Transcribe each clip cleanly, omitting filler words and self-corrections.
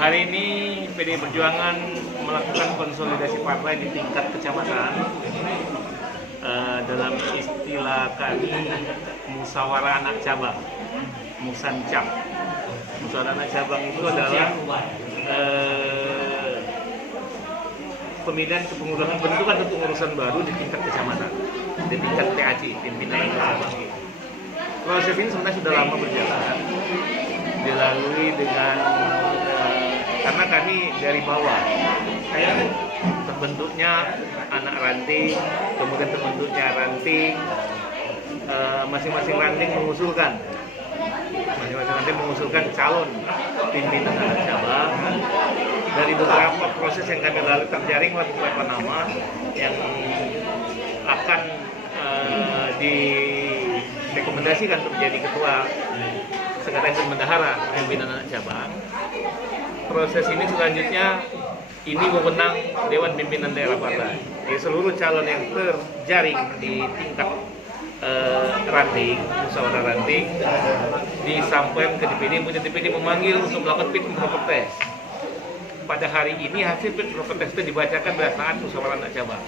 Hari ini PDI Perjuangan melakukan konsolidasi partai di tingkat kecamatan. Dalam istilah kami, musyawarah anak cabang, Musancap. Musyawarah anak cabang itu adalah pemilihan kepengurusan bentukan kepengurusan baru di tingkat kecamatan, di tingkat TAC, pimpinan cabang. Proses ini sebenarnya sudah lama berjalan, dilalui dengan karena kami dari bawah, terbentuknya anak ranting, kemudian terbentuknya ranting, masing-masing ranting mengusulkan calon pimpinan anak cabang. Dari beberapa proses yang kami lalui terjaring beberapa nama yang akan direkomendasikan untuk menjadi ketua sekretaris bendahara pimpinan anak cabang. Proses ini selanjutnya ini wewenang Dewan Pimpinan Daerah Partai. Jadi seluruh calon yang terjaring di tingkat ranting, musyawarah ranting, disampaikan ke DPD, kemudian DPD memanggil untuk melakukan fit and proper test. Pada hari ini hasil fit and proper test itu dibacakan pada saat musyawarah anak cabang.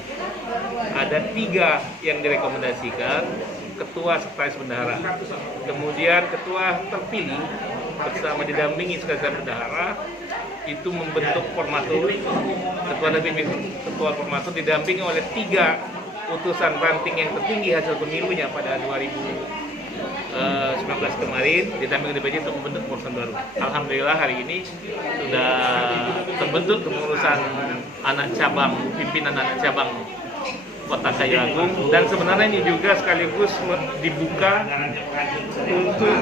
Ada 3 yang direkomendasikan, ketua sekretaris bendahara, kemudian ketua terpilih bersama didampingi sekretaris bendahara itu membentuk formatur, ketua formatur didampingi oleh 3 utusan ranting yang tertinggi hasil pemilunya pada 2019 kemarin, didampingi DPD untuk membentuk kepengurusan baru. Alhamdulillah hari ini sudah terbentuk kepengurusan anak cabang, pimpinan anak cabang Kota Kayu Agung, dan sebenarnya ini juga sekaligus dibuka untuk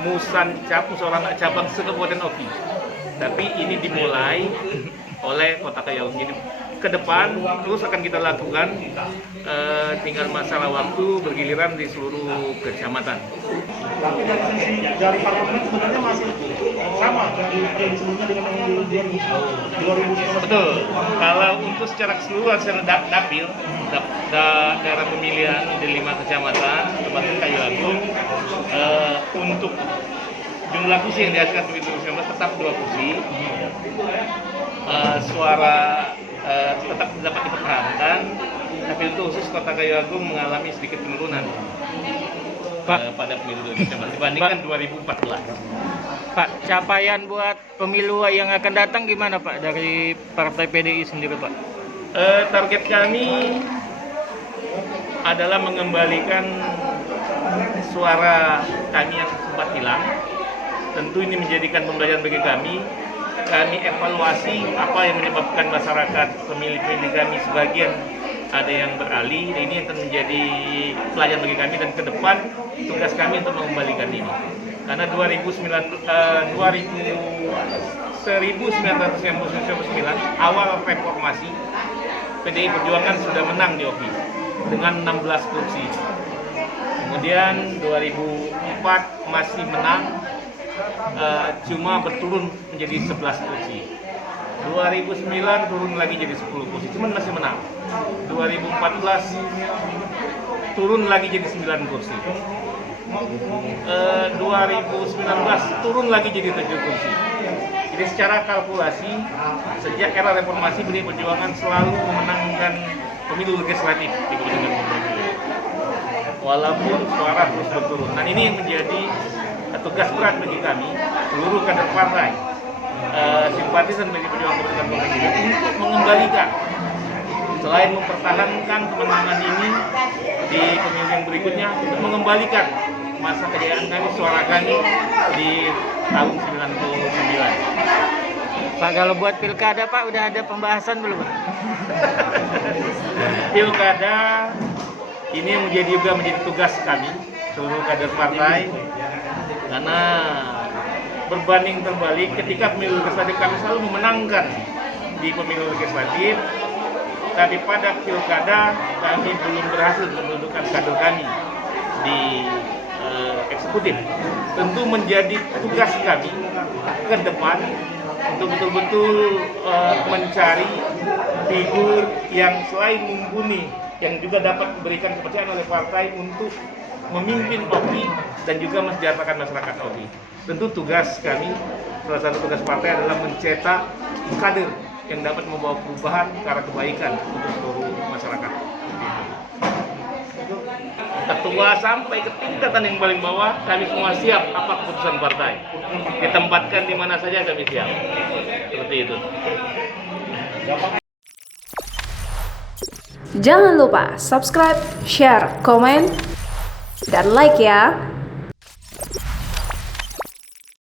Musancap, musyawarah anak cabang se-Kabupaten Oki. Tapi ini dimulai oleh Kota Kayu Agung. Jadi ke depan terus akan kita lakukan, tinggal masalah waktu bergiliran di seluruh kecamatan. Tapi dari sisi dari parlemen sebenarnya masih sama yang sebelumnya dengan yang di 2019. Betul. Kalau untuk secara keseluruhan secara dapil, daerah pemilihan di 5 kecamatan termasuk Kayu Agung, untuk jumlah kursi yang dihasilkan di 2019 tetap 2 kursi. Suara tetap dapat dipertahankan, tapi untuk khusus Kota Kayu Agung mengalami sedikit penurunan pada pemilu 2019 dibandingkan 2014. Pak, capaian buat pemilu yang akan datang gimana Pak dari Partai PDI sendiri Pak? Target kami adalah mengembalikan suara kami yang sempat hilang. Tentu ini menjadikan pembelajaran bagi kami. Kami evaluasi apa yang menyebabkan masyarakat pemilih-pemilih kami sebagian ada yang beralih. Ini akan menjadi pelajaran bagi kami, dan ke depan tugas kami untuk mengembalikan ini. Karena 1999 awal reformasi PDI Perjuangan sudah menang di Oki dengan 16 kursi. Kemudian 2004 masih menang, cuma berturun menjadi 11 kursi. 2009 turun lagi jadi 10 kursi, cuma masih menang. 2014 turun lagi jadi 9 kursi. 2019 turun lagi jadi 7 kursi. Jadi secara kalkulasi, sejak era reformasi PDI Perjuangan selalu memenangkan pemilu legislatif di Kabupaten Bogor. Walaupun suara terus berturun. Dan ini yang menjadi tugas berat bagi kami, seluruh kader partai, simpatisan PDI Perjuangan Kabupaten Bogor untuk mengembalikan, selain mempertahankan kemenangan ini di pemilu yang berikutnya, untuk mengembalikan masa kejayaan kami, suara kami di tahun 99. Pak, kalau buat pilkada Pak udah ada pembahasan belum Pak? Pilkada ini yang menjadi tugas kami, seluruh kader partai, karena berbanding terbalik ketika pemilu legislatif kami selalu memenangkan di pemilu legislatif, tapi pada pilkada kami belum berhasil mendudukan kader kami di eksekutif. Tentu menjadi tugas kami ke depan untuk betul-betul mencari figur yang selain mumpuni, yang juga dapat diberikan kepercayaan oleh partai untuk memimpin OKI dan juga mensejahterakan masyarakat OKI. Tentu tugas kami, salah satu tugas partai adalah mencetak kader yang dapat membawa perubahan ke arah kebaikan untuk seluruh masyarakat. Ketua sampai ke tingkatan yang paling bawah, kami semua siap apa keputusan partai. Ditempatkan di mana saja kami siap. Seperti itu. Jangan lupa subscribe, share, komen, dan like ya.